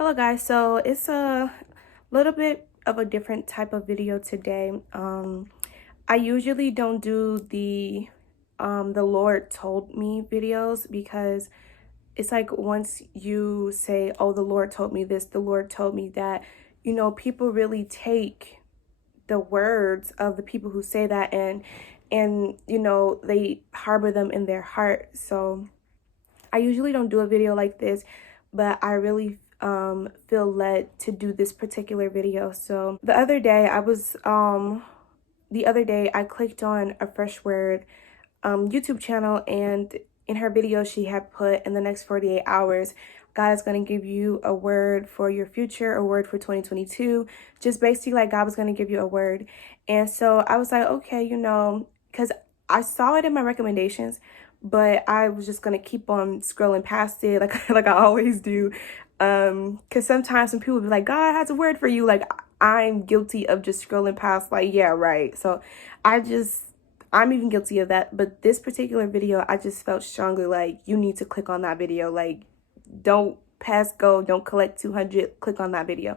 Hello guys, so it's a little bit of a different type of video today. I usually don't do the Lord told me videos because it's like once you say, oh, the Lord told me this, the Lord told me that, people really take the words of the people who say that and they harbor them in their heart. So I usually don't do a video like this, but I really feel led to do this particular video. So the other day I clicked on a Fresh Word YouTube channel, and in her video she had put, in the next 48 hours God is going to give you a word for your future, a word for 2022. Just basically like God was going to give you a word. And so I was like, okay, because I saw it in my recommendations, but I was just going to keep on scrolling past it like I always do. Because sometimes when people be like, God has a word for you, like I'm guilty of just scrolling past, like, yeah, right. So I'm even guilty of that. But this particular video, I just felt strongly like you need to click on that video. Like, don't pass go, don't collect 200, click on that video.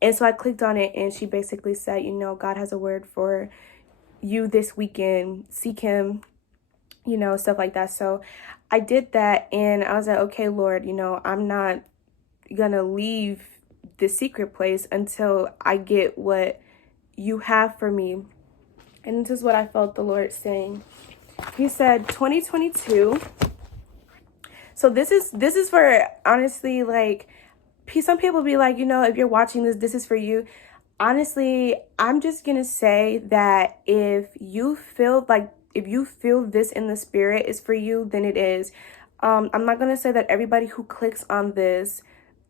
And so I clicked on it, and she basically said, God has a word for you this weekend, seek him, stuff like that. So I did that, and I was like, okay, Lord, I'm not gonna leave the secret place until I get what you have for me. And this is what I felt the Lord saying. He said 2022. So this is for, honestly, like, some people be like, if you're watching this is for you. Honestly, I'm just gonna say that if you feel this in the spirit is for you, then it is. I'm not gonna say that everybody who clicks on this,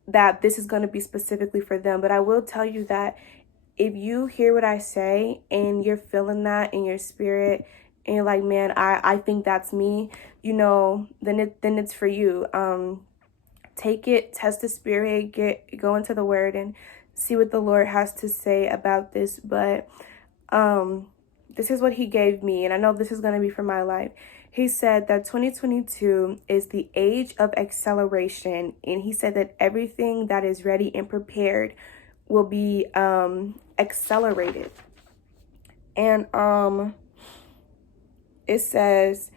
that this is gonna be specifically for them, but I will tell you that if you hear what I say and you're feeling that in your spirit and you're like, man, I think that's me, then it's for you. Take it, test the spirit, go into the word and see what the Lord has to say about this. But this is what he gave me, and I know this is going to be for my life. He said that 2022 is the age of acceleration, and he said that everything that is ready and prepared will be accelerated. And it says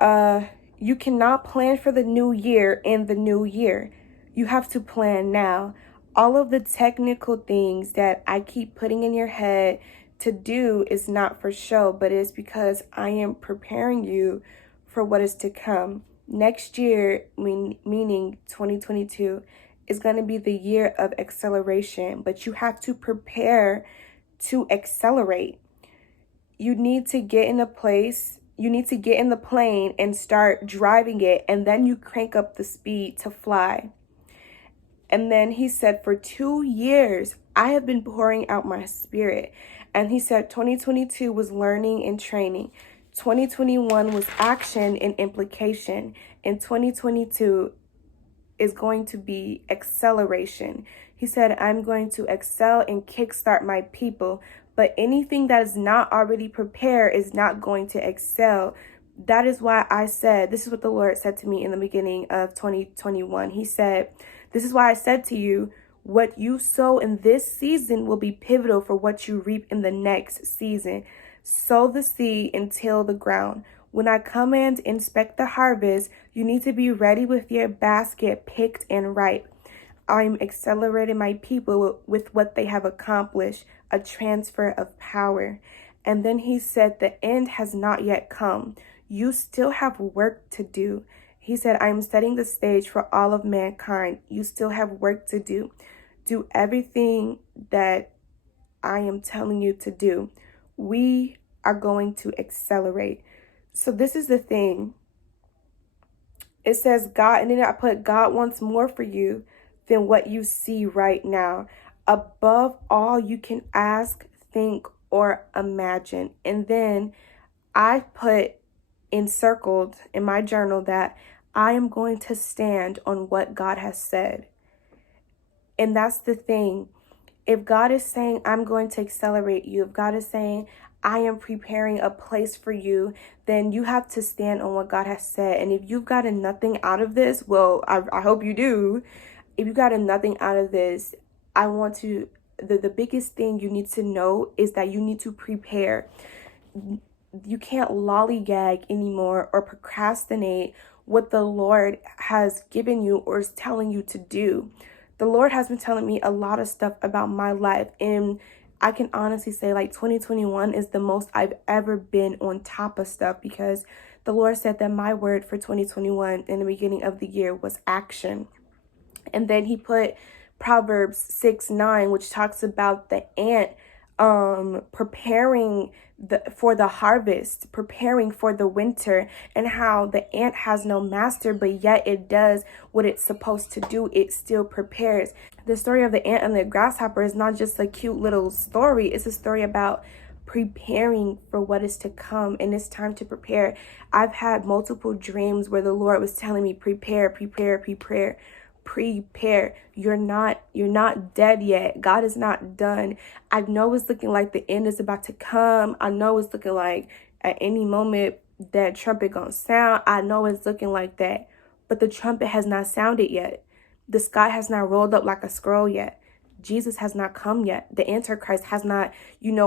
you cannot plan for the new year in the new year. You have to plan now. All of the technical things that I keep putting in your head to do is not for show, but it's because I am preparing you for what is to come. Next year, meaning 2022, is going to be the year of acceleration, but you have to prepare to accelerate. You need to get in a place, you need to get in the plane and start driving it, and then you crank up the speed to fly. And then he said, for 2 years, I have been pouring out my spirit. And he said 2022 was learning and training. 2021 was action and implication. And 2022 is going to be acceleration. He said, I'm going to excel and kickstart my people. But anything that is not already prepared is not going to excel. That is why I said, this is what the Lord said to me in the beginning of 2021. He said, this is why I said to you, what you sow in this season will be pivotal for what you reap in the next season. Sow the seed and till the ground. When I come and inspect the harvest, you need to be ready with your basket picked and ripe. I'm accelerating my people with what they have accomplished, a transfer of power. And then he said, the end has not yet come. You still have work to do. He said, I'm setting the stage for all of mankind. You still have work to do. Do everything that I am telling you to do. We are going to accelerate. So this is the thing. It says God, and then I put, God wants more for you than what you see right now. Above all you can ask, think, or imagine. And then I put encircled in my journal that I am going to stand on what God has said. And that's the thing. If God is saying, I'm going to accelerate you, if God is saying, I am preparing a place for you, then you have to stand on what God has said. And if you've gotten nothing out of this, well, I hope you do. if you got nothing out of this, I want to, the biggest thing you need to know is that you need to prepare. You can't lollygag anymore or procrastinate what the Lord has given you or is telling you to do. The Lord has been telling me a lot of stuff about my life, and I can honestly say like 2021 is the most I've ever been on top of stuff, because the Lord said that my word for 2021 in the beginning of the year was action. And then he put Proverbs 6:9, which talks about the ant preparing for the harvest, preparing for the winter, and how the ant has no master, but yet it does what it's supposed to do. It still prepares. The story of the ant and the grasshopper is not just a cute little story. It's a story about preparing for what is to come, and it's time to prepare. I've had multiple dreams where the Lord was telling me, prepare, prepare, prepare. Prepare. You're not dead yet. God is not done. I know it's looking like the end is about to come. I know it's looking like at any moment that trumpet gonna sound. I know it's looking like that, but the trumpet has not sounded yet. The sky has not rolled up like a scroll yet. Jesus has not come yet. The Antichrist has not,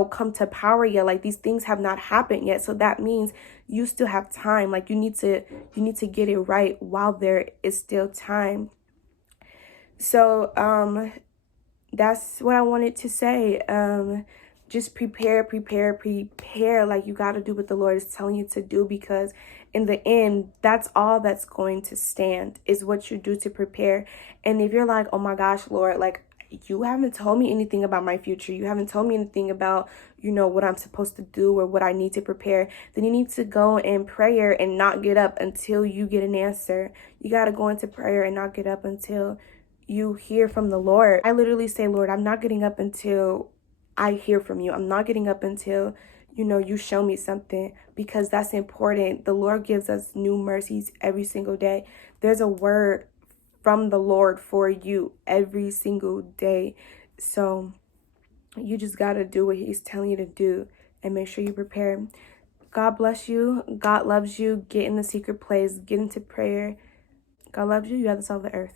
come to power yet. Like, these things have not happened yet. So that means you still have time. Like, you need to get it right while there is still time. So that's what I wanted to say. Just prepare. Like, you got to do what the Lord is telling you to do, because in the end, that's all that's going to stand, is what you do to prepare. And if you're like, oh my gosh, Lord, like, you haven't told me anything about my future, you haven't told me anything about, what I'm supposed to do or what I need to prepare, then you need to go in prayer and not get up until you get an answer. You got to go into prayer and not get up until you hear from the Lord. I literally say, Lord, I'm not getting up until I hear from you. I'm not getting up until, you show me something, because that's important. The Lord gives us new mercies every single day. There's a word from the Lord for you every single day. So you just got to do what he's telling you to do and make sure you prepare. God bless you. God loves you. Get in the secret place. Get into prayer. God loves you. You have the salt of the earth.